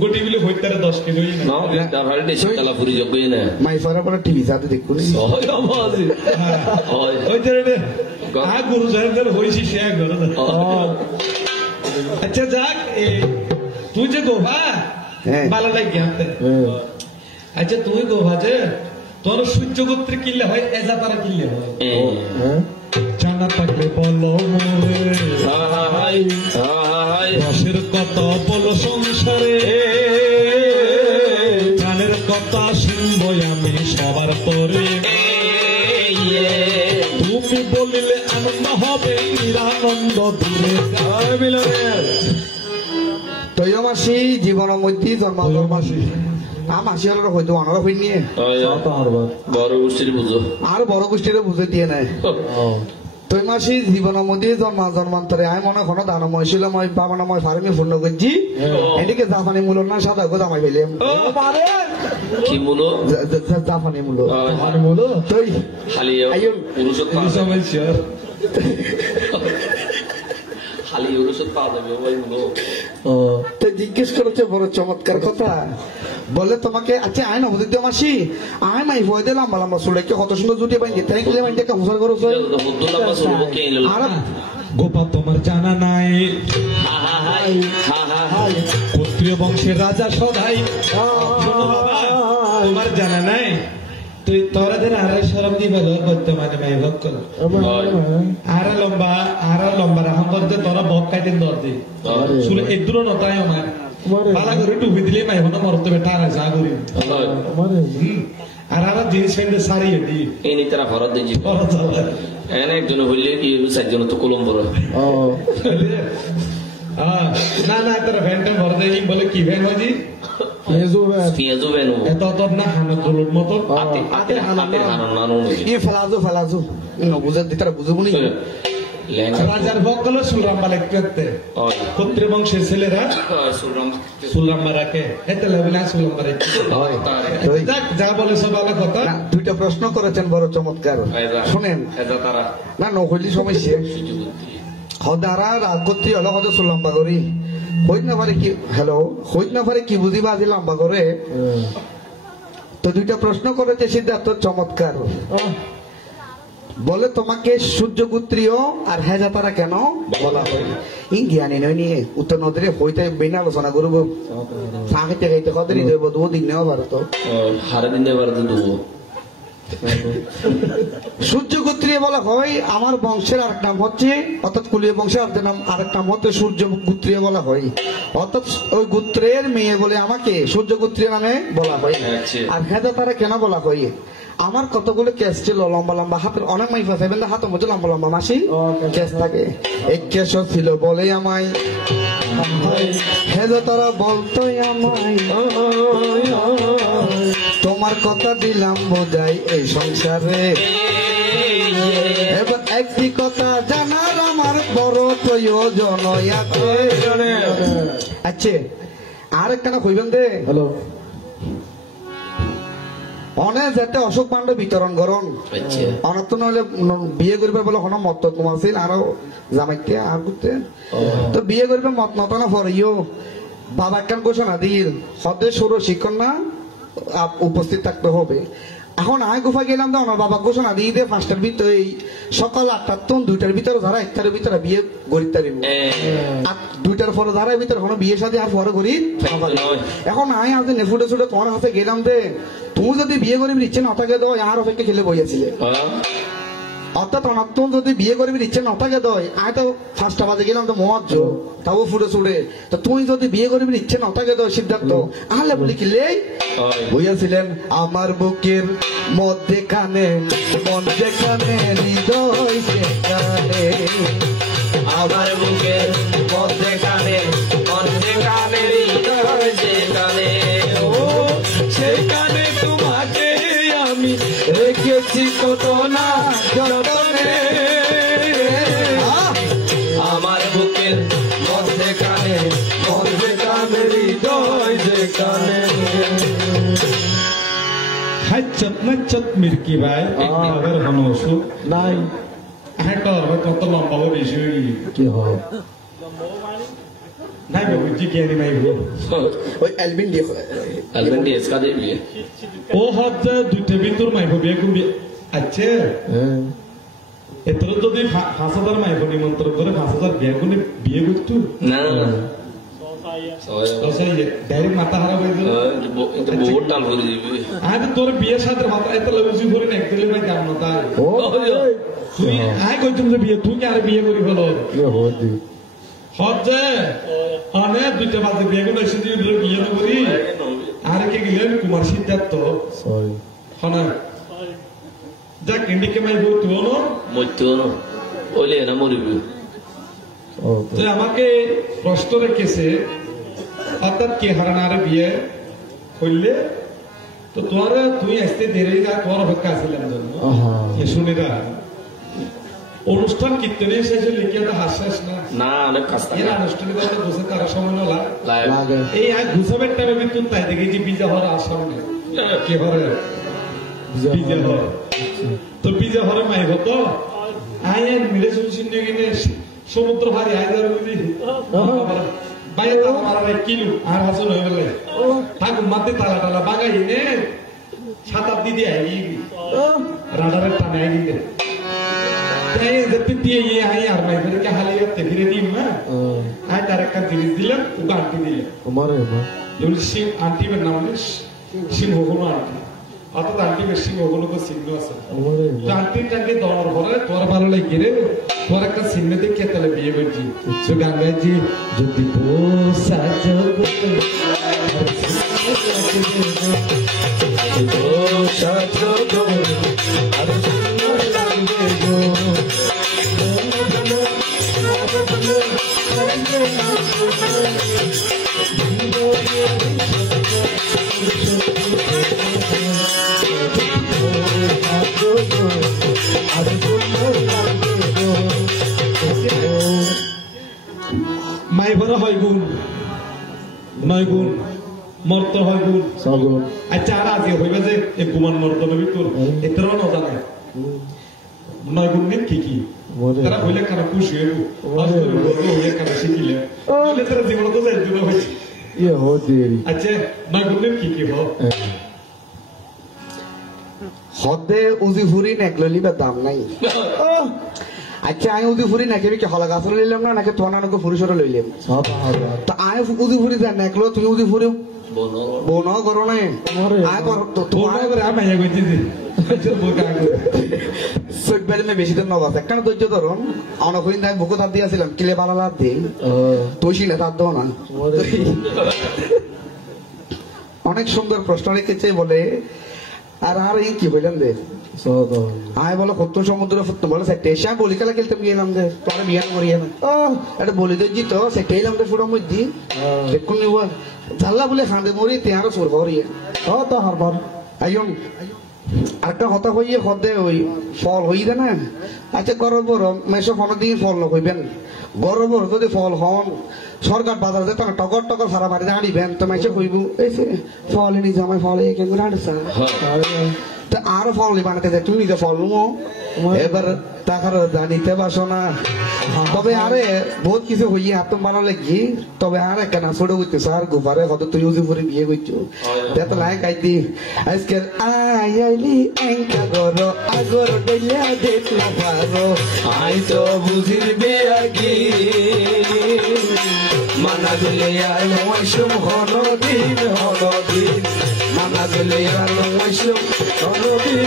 গোটি গুলো হইতারে 10 কেজি না তারপরে দেশে তালা পুরি যোগ না মাই ফারা পরে টিভি সাথে দেখো নি সহজ আওয়াজ হইতারে রে আ গুরু জানদার হইছি সে ঘর আচ্ছা যাক তুই যে গোভা ভালো লাগে আচ্ছা তুই গোভা যে তোর সূর্য গোত্রে কিনলে হয় এজা তারা কিনলে হয় জানা থাকলে বলো মোরে রসের কত বলো সংসারে গানের কথা শুনবো আমি সবার পরে তুমি বলিলে আনন্দ হবে নিরানন্দ দূরে তৈয় মাসি জীবনের মধ্যে জন্মালো মাসি মাসি হল হয়তো অনারা হই নিয়ে বড় গোষ্ঠীর বুঝো আর বড় গোষ্ঠীর বুঝে দিয়ে নাই তৈ মাসি জীবনের মধ্যে জন্মান্তরে আমি মনে কোনো দানময় ছিল মই পাবনাময় ফার্মে পূর্ণ করছি এদিকে জাপানি মূল না সাদা গো জামাই ফেলাম কি মূল জাপানি মূল তুই খালি খালি ওষুধ পাওয়া যাবে ওই মূল তো জিজ্ঞেস করেছে বড় চমৎকার কথা বলে তোমাকে আচ্ছা আয় না বুঝতে মাসি আয় মাই ভয় দিলাম লম্বা লম্বা চুলে কত সুন্দর জুটি পাই তাই কিলে মাইন্ডে কামসার করো আর গোপা তোমার জানা নাই ক্ষত্রিয় বংশের রাজা সদাই তোমার জানা নাই তুই তোরা দিন আর সরম দি ভালো বর্তমানে মাই ভক্ত আর লম্বা রাহাম করতে তোরা বক কাটিন দর দি চুলে এদুরো নতায় আমার পালা করে টুপি দিলে মাই হনো মরতে বেটা আর যা করি আর জিনিস ফেন্ডে সারিয়ে দি এই নিতারা ভরত দিজি এনে একজন হইলে কি চারজন তো কলম্বর না না তারা ভ্যানটা ভরতে বলে কি ভ্যান হজি পিয়াজু ভ্যান এত না হানা দোলর মতো ফালাজু বুঝে তারা বুঝবো নি রাজার বকল সুলরাম্বা লিখতে ক্ষত্রিয় বংশের ছেলেরা সুলরাম্বা রাখে এতে লাগবে না সুলরাম্বা রাখে যা বলে সব ভালো কথা দুইটা প্রশ্ন করেছেন বড় চমৎকার শুনেন না নকলি সমস্যা হদারা রাজগত্রী হলো কত সুলরাম্বা করি হইত না পারে কি হ্যালো হইত না পারে কি বুঝিবা আজি লম্বা করে তো দুইটা প্রশ্ন করেছে সিদ্ধার্থ চমৎকার বলে তোমাকে সূর্যপুত্রীয় আর হেজাতারা কেন বলা হয় ই জ্ঞানী নয় নিয়ে উত্তর নদীরে হইতে বিনা আলোচনা করব সাহিত্য গাইতে কতদিন দেব দুদিন নেওয়া পারত হারা দিন দেওয়া পারত দুবো সূর্যপুত্রীয় বলা হয় আমার বংশের আরেক নাম হচ্ছে অর্থাৎ কুলীয় বংশের আরেক নাম হচ্ছে সূর্যপুত্রীয় বলা হয় অর্থাৎ ওই গোত্রের মেয়ে বলে আমাকে সূর্যপুত্রীয় নামে বলা হয় আর হেজাতারা কেন বলা হয় আমার কতগুলো কেস ছিল লম্বা লম্বা হাতের অনেক মাই ফাঁসাইবেন না হাতের মধ্যে লম্বা লম্বা মাসি কেস থাকে এক কেস ছিল বলে আমায় হেদো তারা বলতো আমায় তোমার কথা দিলাম বোঝাই এই সংসারে এবার একটি কথা জানার আমার বড় প্রয়োজন আচ্ছা আর একটা না কইবেন দে হ্যালো অনেক যাতে অশোক পাণ্ড বিতরণ করুন অনেক নহলে বিয়ে করবে বলে কোনো মত তোমাছিল আরো জামাইতে আর করতে তো বিয়ে করবে মত নত না ফরিও বাবা কেন ঘোষণা দিল সদে সৌর শিক্ষণ না উপস্থিত থাকতে হবে এখন আমি গুফা গেলাম তো আমার বাবা ঘোষণা দিয়ে দে 5টার ভিতরে সকাল 8টার তো 2টার ভিতরে যারা 1টার ভিতরে বিয়ে করিতে পারিব আর 2টার পরে যারা ভিতরে কোনো বিয়ে সাথে আর পরে করি এখন আমি আজ নেফুটে ছুটে তোমার হাতে গেলাম দে তুমি যদি বিয়ে করবি ইচ্ছে না থাকে তো আর অপেক্ষা খেলে বইয়াছিলে অর্থাৎ অনাত্ম যদি বিয়ে করবি ইচ্ছে না থাকে তো আমি তো 5টা বাজে গেলাম তো মহাজ তাও ফুটে ছুটে তো তুই যদি বিয়ে করবি ইচ্ছে না থাকে তো সিদ্ধার্থ আহলে বলি কিলে বইয়াছিলেন আমার বুকের মধ্যে কানে মন যেখানে হৃদয় সেখানে আমার বুকের মধ্যে কানে মন যেখানে হৃদয় সেখানে সেখানে তোমাকে আমি রেখেছি কত না যতনে আমার বুকের মধ্যে কানে হৃদয় যেখানে হাচ্চত নাচ্চত মির্কি ভাই আবার হনসু নাই হ্যাঁ কত লম্বা বেশি কি হয় নাই বাবু জি কে মাই গো ওই এলবিন দিয়ে Alvin di SK deh beli. ও হচ্ছে দুইটা বিন্দুর মাইব বিয়ে করবি আচ্ছা এতর যদি 5,000 মাইব নিমন্ত্রণ করে 5,000 বিয়ে করতো Nah. ডাইরেক্ট মাথা খারাপ হয়ে যাবে Itu botal beli di. আজ তোর বিয়ের সাথে মাথা এত লাগুছি করে না একদলে ভাই দাম না তাই তুই আয় কই তুমি বিয়ে তুই আর বিয়ে করি হলো হচ্ছে অনেক দুইটা বাজে বিয়ে করে এসে দিয়ে বিয়ে না করি আর কে গেলেন কুমার সিদ্ধার্থ হনা যাক ইন্ডিকে মাই বউ তুই না Mutu no. Oleh nama review. তো আমাকে প্রশ্ন রেখেছে অর্থাৎ কে হারানার বিয়ে করলে তো তোরা তুই আসতে দেরি যা তোর অপেক্ষা আসছিলাম জন্য শুনিরা অনুষ্ঠান কীর্তনে শেষে লিখে তো হাস্যাস না Nah, ada kasta. এর আনুষ্ঠানিক বসে তারা সময় না Live. এই আর ঘুষাবের টাইমে কিন্তু তাই দেখি যে বিজা হওয়ার আসামনে কে হরে বিজা হর তো বিজা হরে মাই হতো আয়েন মিলে শুনছি নিয়ে সমুদ্র ভারী আইদার বুঝি বাইরে তালা মারা কিলু আর হাসন হয়ে গেলে ঠাকুর মাতে তালা টালা বাগাই নে শতাব্দী দিয়ে আই রাডারের টানে আই দিতে তাই যেতে দিয়ে ইয়ে আই আর মাই করে কে হালি করতে ফিরে দিম না আই তার একটা জিনিস দিলাম ওকে আন্টি দিলাম যেমন সিং আন্টি এর নাম হলো সিং হগুনো আন্টি অর্থাৎ আন্টি বেশি হগুনো তো সিংহ আছে তো আন্টি টান্টি দেওয়ার পরে তোর ভালো লাগে রে তোর একটা সিংহ দেখে তাহলে বিয়ে করছি তো গান গাইছি যদি পোষা জগতে পোষা জগতে আর সুন্দর লাগবে গো মাই ভরা হয় গুণ 9 গুণ মর্ত হয় গুণ আচ্ছা আর আজকে হইবে যে এই গুমান মর্ত নবী তোর এতর না জানে 9 গুণ নিন কি কি তারা হইলে কারা খুশি হইব হইলে কারা শিখিলে বলে তারা জীবন তো যাই দুটো হয়েছে আচ্ছা 9 গুণ নিন কি কি হও হদে উজি ফুরি নেকললি বা দাম নাই আচ্ছা আমি উদি ফুরি নাকি কি হলা গাছ লইলাম না নাকি তোমার নাকি ফুরি সরে লইলাম তো আমি উদি ফুরি যা নেকলো তুমি উদি ফুরি বোনো করো না আয় কর তো তোমার করে আমি আইয়া কইছি আচ্ছা বইকা সইবেলে মে বেশি দিন নবাস একটা ধৈর্য ধরুন আমরা কইন তাই বুকো দাদ দিয়েছিলাম কিলে বালা লাদ দি তুই শিলে দাদ দাও না অনেক সুন্দর প্রশ্ন রেখেছে বলে আর এই কি বললেন দে আয় বলো কত সমুদ্র ফুটতে বলে সেটা বলি খেলা খেলতে গিয়েলাম দে তোর বিয়ান করিয়ে না এটা বলি দে জিত সেটাই লাম দে ফুড়ো মধ্যে দেখুন নিব জাল্লা বলে খান্দে মরি তেয়ারও সুর করিয়ে তো হারবার আইয়ম আরেকটা কথা হইয়ে হদে ওই ফল হই দে না আচ্ছা গরব মেশো ফল দিয়ে ফল নকইবেন গরব যদি ফল হন সরকার বাজার যে তখন টকর টকর সারা বাড়ি দাঁড়িবেন তো মেশো কইব এই ফল নি জামাই ফল এই কেন রাড়ছা তা আরো ফল বানাতে যায় তুমি যে ফল নুমো এবার টাকার জানিতে বাসো না তবে আরে বহুত কিছু হইয়ে হাতম ভালো লাগি তবে আর কেন ছোট হইতে স্যার গোপারে হয়তো তুই উজি করে বিয়ে করছো এত লাইক আইতি আজকে আইলি এঙ্কা গরো আগর ডইলা দেখলা পারো আই তো বুঝির বেয়াগি মানা দিলে আলো ওইসব হলো দিন মানা দিলে আলো ওইসব হলো দিন